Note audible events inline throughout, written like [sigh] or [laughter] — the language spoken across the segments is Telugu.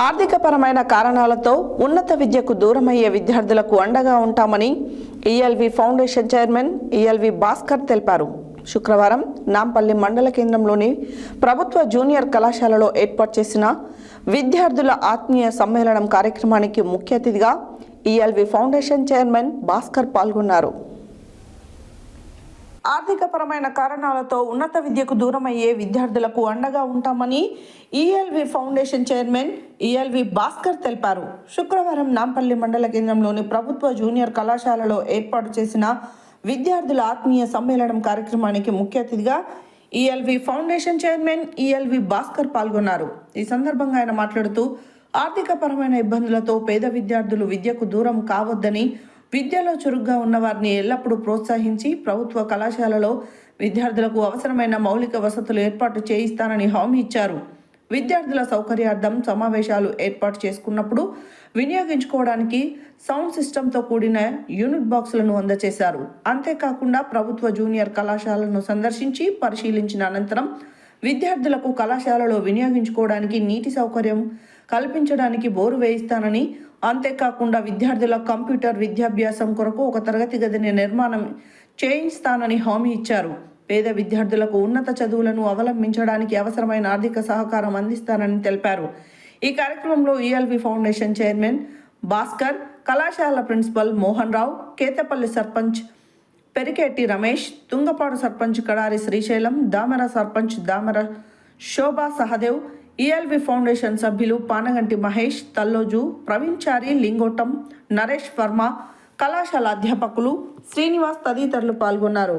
ఆర్థికపరమైన కారణాలతో ఉన్నత విద్యకు దూరమయ్యే విద్యార్థులకు అండగా ఉంటామని ELV foundation chairman ELV Bhaskar తెలిపారు. శుక్రవారం నాంపల్లి మండల కేంద్రంలోని ప్రభుత్వ జూనియర్ కళాశాలలో ఏర్పాటు చేసిన విద్యార్థుల ఆత్మీయ సమ్మేళనం కార్యక్రమానికి ముఖ్య అతిథిగా ఈఎల్వి ఫౌండేషన్ చైర్మన్ భాస్కర్ పాల్గొన్నారు. ఆర్థికపరమైన కారణాలతో ఉన్నత విద్యకు దూరమయ్యే విద్యార్థులకు అండగా ఉంటామని ELV foundation chairman ELV Bhaskar తెలిపారు. శుక్రవారం నాంపల్లి మండల కేంద్రంలోని ప్రభుత్వ జూనియర్ కళాశాలలో ఏర్పాటు చేసిన విద్యార్థుల ఆత్మీయ సమ్మేళనం కార్యక్రమానికి ముఖ్య అతిథిగా ELV foundation chairman ELV Bhaskar పాల్గొన్నారు. ఈ సందర్భంగా ఆయన మాట్లాడుతూ ఆర్థికపరమైన ఇబ్బందులతో పేద విద్యార్థులు విద్యకు దూరం కావద్దని విద్యలో చురుగ్గా ఉన్న వారిని ఎల్లప్పుడూ ప్రోత్సహించి ప్రభుత్వ కళాశాలలో విద్యార్థులకు అవసరమైన మౌలిక వసతులు ఏర్పాటు చేయిస్తానని హామీ ఇచ్చారు. విద్యార్థుల సౌకర్యార్థం సమావేశాలు ఏర్పాటు చేసుకున్నప్పుడు వినియోగించుకోవడానికి సౌండ్ సిస్టంతో కూడిన యూనిట్ బాక్సులను అందజేశారు అంతేకాకుండా ప్రభుత్వ జూనియర్ కళాశాలను సందర్శించి పరిశీలించిన అనంతరం విద్యార్థులకు కళాశాలలో వినియోగించుకోవడానికి నీటి సౌకర్యం కల్పించడానికి బోరు వేయిస్తానని అంతేకాకుండా విద్యార్థుల కంప్యూటర్ విద్యాభ్యాసం కొరకు ఒక తరగతి గదిని నిర్మాణం చేయిస్తానని హామీ ఇచ్చారు. పేద విద్యార్థులకు ఉన్నత చదువులను అవలంబించడానికి అవసరమైన ఆర్థిక సహకారం అందిస్తానని తెలిపారు. ఈ కార్యక్రమంలో ఈఎల్వి ఫౌండేషన్ చైర్మన్ భాస్కర్ కళాశాల principal Mohan Rao Ketapalli sarpanch Periketi Ramesh Tungapadu sarpanch Kadari Srisailam Damara sarpanch Damara Shobha Sahadev ELV foundation సభ్యులు పానగంటి మహేష్ తల్లోజు ప్రవీణ్చారి లింగోటం నరేష్ వర్మ కళాశాల అధ్యాపకులు శ్రీనివాస్ తదితరులు పాల్గొన్నారు.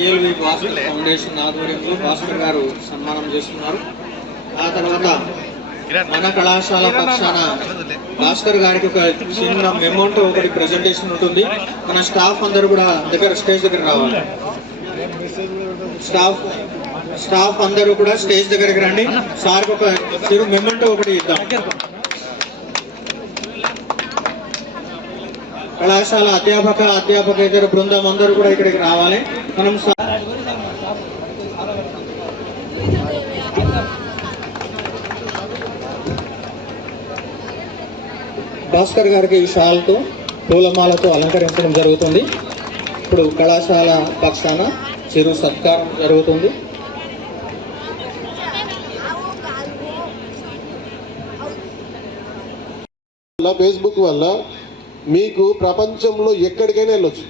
ఈఎల్వి భాస్కర్ ఫౌండేషన్ ఆధ్వర్యంలో భాస్కర్ గారు సన్మానం చేస్తున్నారు. ఆ తర్వాత మన కళాశాల పక్షాన భాస్కర్ గారికి ఒక చిన్న మెమౌంట్ ఒకటి ప్రెజెంటేషన్ ఉంటుంది. మన స్టాఫ్ అందరూ కూడా దగ్గర స్టేజ్ దగ్గర రావాలి. స్టాఫ్ స్టాఫ్ అందరూ కూడా స్టేజ్ దగ్గరికి రండి. సార్కి ఒక చిరు మెమౌంట్ ఒకటి ఇద్దాం. కళాశాల అధ్యాపక అధ్యాపకేతర బృందం అందరూ కూడా ఇక్కడికి రావాలి. మనం భాస్కర్ గారికి ఈ షాల్తో పూలమాలతో అలంకరించడం జరుగుతుంది. ఇప్పుడు కళాశాల పక్షాన చిరు సత్కారం జరుగుతుంది. ఫేస్బుక్ వల్ల మీకు ప్రపంచంలో ఎక్కడికైనా వెళ్ళొచ్చు.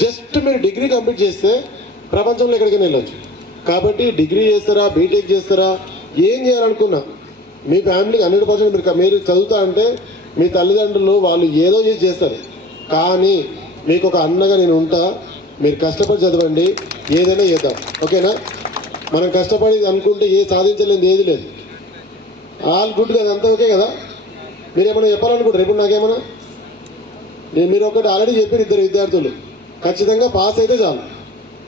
జస్ట్ మీరు డిగ్రీ కంప్లీట్ చేస్తే ప్రపంచంలో ఎక్కడికైనా వెళ్ళొచ్చు. కాబట్టి డిగ్రీ చేస్తారా బీటెక్ చేస్తారా ఏం చేయాలనుకున్నా మీ ఫ్యామిలీకి హండ్రెడ్ పర్సెంట్ మీరు మీరు చదువుతా అంటే మీ తల్లిదండ్రులు వాళ్ళు ఏదో చేసి చేస్తారు. కానీ మీకు ఒక అన్నగా నేను ఉంటా మీరు కష్టపడి చదవండి ఏదైనా చేద్దాం. ఓకేనా? మనం కష్టపడి అనుకుంటే ఏ సాధించలేదు ఏది లేదు. ఆల్ గుడ్ కదా అంతా ఓకే కదా? మీరు ఏమైనా చెప్పాలనుకుంటారు? ఇప్పుడు నాకేమన్నా నేను మీరు ఒకటి ఆల్రెడీ చెప్పారు ఇద్దరు విద్యార్థులు. ఖచ్చితంగా పాస్ అయితే చాలు.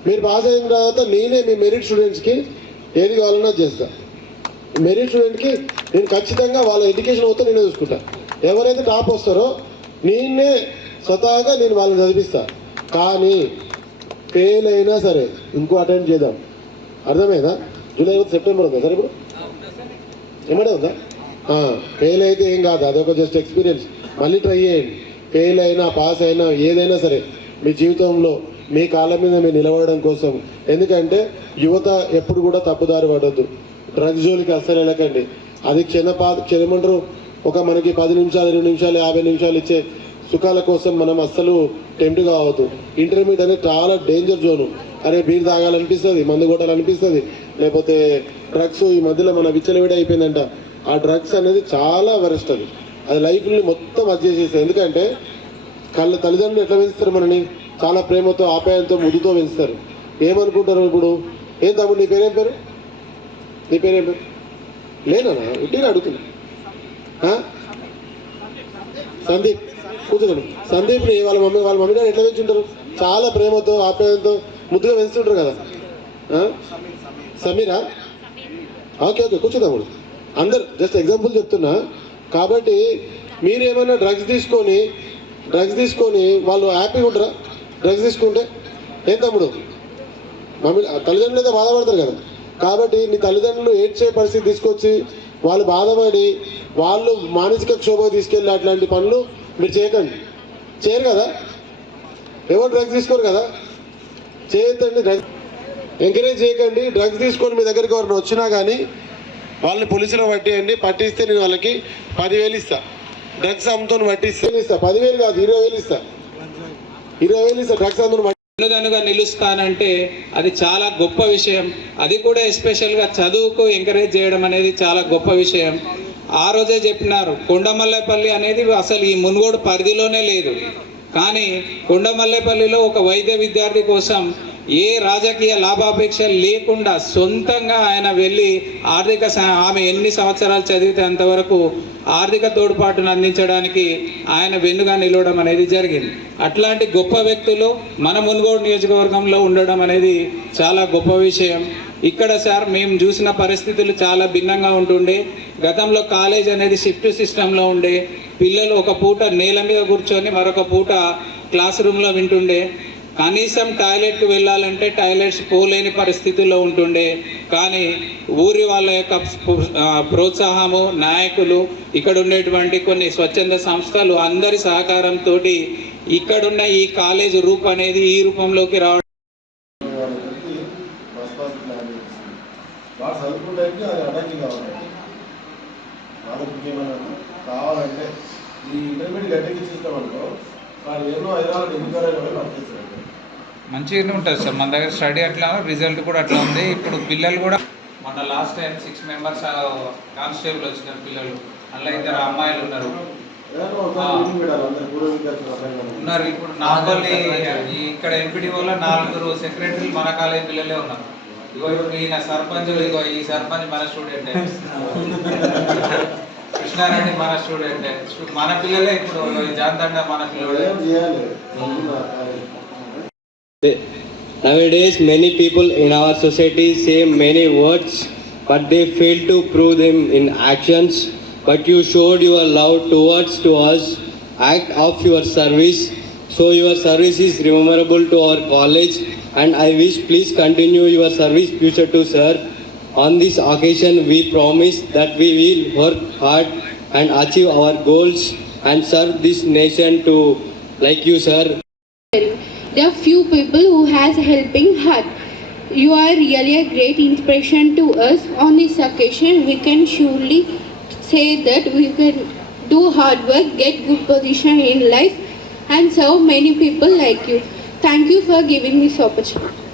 మీరు పాస్ అయిన తర్వాత నేనే మీ మెరిట్ స్టూడెంట్స్కి ఏది కావాలన్నా చేస్తా. మెరిట్ స్టూడెంట్కి నేను ఖచ్చితంగా వాళ్ళ ఎడ్యుకేషన్ మొత్తం నేనే చూసుకుంటా. ఎవరైతే టాప్ వస్తారో నేనే స్వతహాగా నేను వాళ్ళని చదివిస్తా. కానీ ఫెయిల్ అయినా సరే ఇంకో అటెంప్ట్ చేద్దాం. అర్థమైందా? జూలై సెప్టెంబర్ ఉందా సరే ఇప్పుడు? ఏమంటే ఉందా? ఫెయిల్ అయితే ఏం కాదు. అదొక జస్ట్ ఎక్స్పీరియన్స్. మళ్ళీ ట్రై చేయండి. ఫెయిల్ అయినా పాస్ అయినా ఏదైనా సరే మీ జీవితంలో మీ కాళ్ళ మీద మీరు నిలబడడం కోసం. ఎందుకంటే యువత ఎప్పుడు కూడా తప్పుదారి పడద్దు. డ్రగ్స్ జోలికి అస్సలు వెళ్ళకండి. అది క్షణపా క్షణమంటారు ఒక మనకి పది నిమిషాలు ఇరవై నిమిషాలు యాభై నిమిషాలు ఇచ్చే సుఖాల కోసం మనం అస్సలు టెంప్ట్ కావద్దు. ఇంటర్మీడియట్ అనేది చాలా డేంజర్ జోను అరే బీర్ తాగాలనిపిస్తుంది మందు కొట్టాలనిపిస్తుంది లేకపోతే డ్రగ్స్ ఈ మధ్యలో మన విచ్చలవిడి అయిపోయిందంట. ఆ డ్రగ్స్ అనేది చాలా వరస్ట్ అది. అది లైఫ్ని మొత్తం అది చేసేస్తుంది ఎందుకంటే కళ్ళ తల్లిదండ్రులు ఎట్లా పెంచుతారు మనని చాలా ప్రేమతో ఆప్యాయంతో ముద్దుతో పెంచుతారు. ఏమనుకుంటారు ఇప్పుడు? ఏం తమ్ముడు నీ పేరేం పేరు? నీ పేరేం పేరు? లేనా? ఇంటిని అడుగుతున్నా. సందీప్ కూర్చోండి. సందీప్ని వాళ్ళ మమ్మీ వాళ్ళ మమ్మీ డాడీ ఎట్లా పెంచుంటారు? చాలా ప్రేమతో ఆప్యాయంతో ముద్దుగా పెంచుతుంటారు కదా. సమీరా? ఓకే ఓకే కూర్చో తమ్ముడు అందరు జస్ట్ ఎగ్జాంపుల్ చెప్తున్నా. కాబట్టి మీరు ఏమైనా డ్రగ్స్ తీసుకొని డ్రగ్స్ తీసుకొని వాళ్ళు హ్యాపీగా ఉంటారా? డ్రగ్స్ తీసుకుంటే? ఏం తమ్ముడు? మమ్మీ తల్లిదండ్రులు అయితే బాధపడతారు కదా. కాబట్టి నీ తల్లిదండ్రులు ఏడ్చే పరిస్థితి తీసుకొచ్చి వాళ్ళు బాధపడి వాళ్ళు మానసిక క్షోభ తీసుకెళ్ళి అట్లాంటి పనులు మీరు చేయకండి. చేయరు కదా? ఎవరు డ్రగ్స్ తీసుకోరు కదా? చేయొద్దండి డ్రగ్స్ ఎంకరేజ్ చేయకండి. డ్రగ్స్ తీసుకొని మీ దగ్గరికి ఎవరైనా వచ్చినా కానీ వాళ్ళని పోలీసులో పట్టేయండి పట్టిస్తే నేను వాళ్ళకి పదివేలు ఇస్తా. డ్రగ్స్ అమ్ముతో పట్టిస్తే ఇస్తా. పదివేలు కాదు ఇరవై వేలు ఇస్తా. ఇరవై వేలు ఇస్తా డ్రగ్స్ అమ్ముతో నిలుస్తానంటే అది చాలా గొప్ప విషయం. అది కూడా ఎస్పెషల్గా చదువుకు ఎంకరేజ్ చేయడం అనేది చాలా గొప్ప విషయం. ఆ రోజే చెప్పినారు కొండమల్లేపల్లి అనేది అసలు ఈ మునుగోడు పరిధిలోనే లేదు. కానీ కొండమల్లేపల్లిలో ఒక వైద్య విద్యార్థి కోసం ఏ రాజకీయ లాభాపేక్ష లేకుండా సొంతంగా ఆయన వెళ్ళి ఆర్థిక ఆమె ఎన్ని సంవత్సరాలు చదివితే అంతవరకు ఆర్థిక తోడ్పాటును అందించడానికి ఆయన వెన్నుగా నిలవడం అనేది జరిగింది. అట్లాంటి గొప్ప వ్యక్తులు మన మునుగోడు నియోజకవర్గంలో ఉండడం అనేది చాలా గొప్ప విషయం. ఇక్కడ సార్ మేము చూసిన పరిస్థితులు చాలా భిన్నంగా ఉంటుండే. గతంలో కాలేజ్ అనేది షిఫ్ట్ సిస్టంలో ఉండే. పిల్లలు ఒక పూట నేల మీద కూర్చొని మరొక పూట క్లాస్ రూమ్లో వింటుండే. కనీసం టాయిలెట్కి వెళ్ళాలంటే టాయిలెట్స్ పోలేని పరిస్థితుల్లో ఉంటుండే. కానీ ఊరి వాళ్ళ యొక్క ప్రోత్సాహము నాయకులు ఇక్కడ ఉండేటువంటి కొన్ని స్వచ్ఛంద సంస్థలు అందరి సహకారంతో ఇక్కడున్న ఈ కాలేజ్ రూప్ అనేది ఈ రూపంలోకి రావడం. కావాలంటే ఈ ఇంటర్మీడియట్ గట్టికి ఇచ్చేస్తామనుకో మంచిగానే ఉంటుంది సార్. మన దగ్గర స్టడీ అట్లా రిజల్ట్ కూడా అట్లా ఉంది. ఇప్పుడు పిల్లలు కూడా మన last time six members constable వచ్చినారు పిల్లలు. అందులో ఇద్దరు అమ్మాయిలు ఉన్నారు. ఉన్నారు. ఇప్పుడు నాగోలి ఇక్కడ ఎంపీడీ వల్ల నాలుగురు సెక్రటరీలు మన కాలేజ్ పిల్లలే ఉన్నారు. ఇగో ఇప్పుడు ఈయన సర్పంచ్ ఇగో ఈ సర్పంచ్ మన స్టూడెంట్. [laughs] కృష్ణారెడ్డి మన స్టూడెంట్ మన పిల్లలే ఇప్పుడు జాంతండ మన పిల్లలే ఏం చేయాలి చదువుకున్న college. Nowadays, many people in our society say many words, but they fail to prove them in actions. But you showed your love towards to us, act of your service. So your service is memorable to our college, and I wish please continue your service future to sir. On this occasion, we promise that we will work hard and achieve our goals and serve this nation to like you, sir. There are few people who has helping heart. You are really a great inspiration to us. On this occasion, we can surely say that we can do hard work, get good position in life, and serve many people like you. Thank you for giving this opportunity.